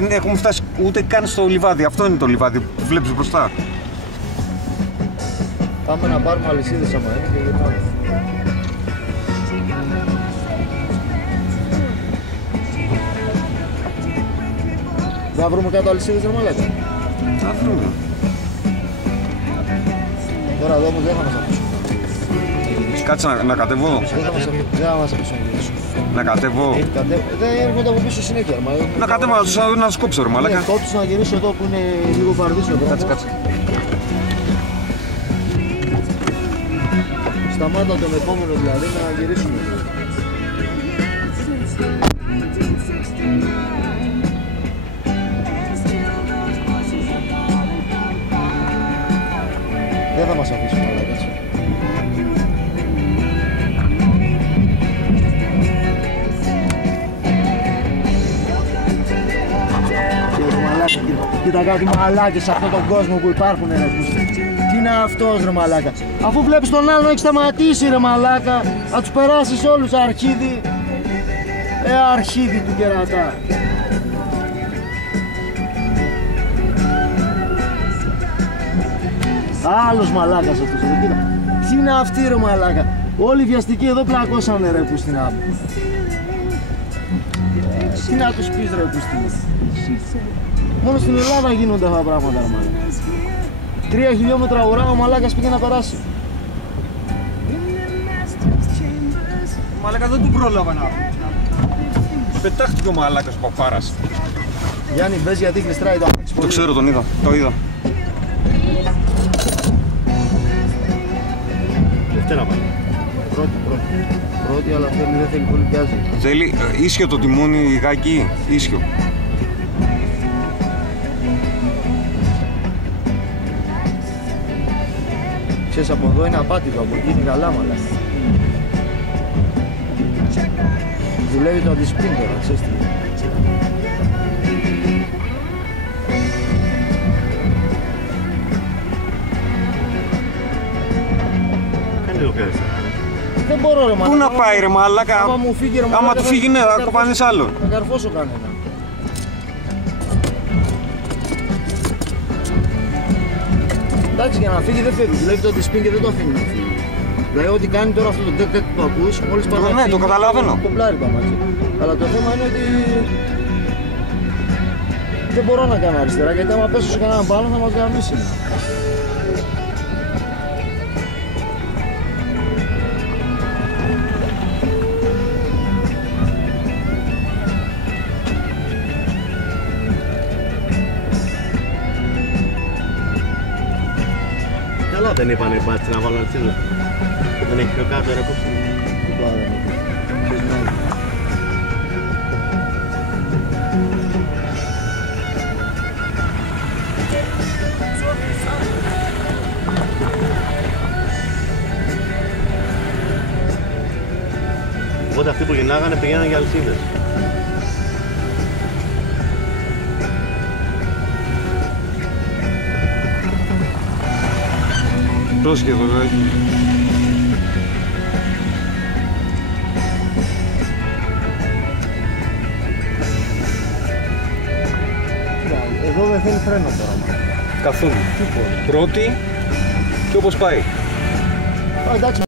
δεν έχουμε φτάσει ούτε καν στο λιβάδι. Αυτό είναι το λιβάδι που βλέπεις μπροστά. Πάμε να πάρουμε αλυσίδες άμα είναι και γυρνάμε. Θα βρούμε κάτω αλυσίδες ρε μαλάκα. Θα βρούμε. Τώρα εδώ όμως δεν θα μας αφήσουν. Κάτσε να κατεβώ. Δεν θα μας αφήσουν να γυρίσουν. Να κατεβώ. Δεν έρχονται από πίσω συνέχεια. Να κατεβώ να σκόψω ρε μαλάκα. Κόψεις να γυρίσω εδώ που είναι λίγο παρδίσιο. Κάτσε. Σταμάτα τον επόμενο δηλαδή να γυρίσουμε. Δεν θα μας αφήσουμε αλλά έτσι. Κοίτα κάτι μαλάκες σε αυτόν τον κόσμο που υπάρχουν ρε. Τι είναι αυτός ρε μαλάκα. Αφού βλέπεις τον άλλον έχει σταματήσει ρε μαλάκα. Θα τους περάσεις όλους αρχίδι. Αρχίδι του κερατά. Άλλος μαλάκας αυτός ρε. Κοίτα. Τι είναι αυτή ρε μαλάκα. Όλοι οι βιαστικοί εδώ πλακώσανε ρε που στην άπη. Τι να τους πεις ρε που στην. Μόνο στην Ελλάδα γίνονται αυτά τα πράγματα ρε μαλάκα. 3 χιλιόμετρα ουρά ο μαλάκας πήγε να περάσει. Μαλάκα δεν του πρόλαβα να πετάχτηκε ο μαλάκας ο παπάρας. Γιάννη μπες γιατί γλιστράει το αμάξι. Το ξέρω, τον είδα, το είδα. Δευτέρα πάει. Πρώτη, αλλά δεν θέλει πολύ πιάζει. Θέλει ίσιο το τιμόνι γάκι, ίσιο. Ξέρεις από εδώ είναι απάτητο, από εκεί είναι καλά μαλάκα. Δουλεύει το αντισπίν τώρα, ξέρεις τι. Κάνε λίγο πέρα. Δεν μπορώ ρε μαλάκα. Πού να πάει ρε μαλάκα, άμα του φύγει ναι, θα κοπάνεις άλλο. Θα καρφώσω κανένα. Εντάξει, για να φύγει δεν φεύγει, δουλεύει το αντισπίν και δεν το αφήνει να φύγει. Δηλαδή ό,τι κάνει τώρα αυτό το τέτοιο που ακούς, μόλις πάει να φύγει, ναι, το καταλαβαίνω. κομπλάρει το αμάξι. Αλλά το θέμα είναι ότι δεν μπορώ να κάνω αριστερά, γιατί άμα πέσω σε κανέναν πάνω θα μας γαμίσει. Καλά δεν είπανε μπάτσι να βάλω αλτσίδα. Δεν έχει πιο κάτω ρε πούστη. Τι το άλλο είναι. Οπότε αυτοί που γυρνάγανε πηγαίνανε για αλυσίδες. Πρόσεχε εδώ δηλαδή. Εδώ δεν θέλει φρένο τώρα. Καθόλου. Πρώτη και όπως πάει. Εντάξει.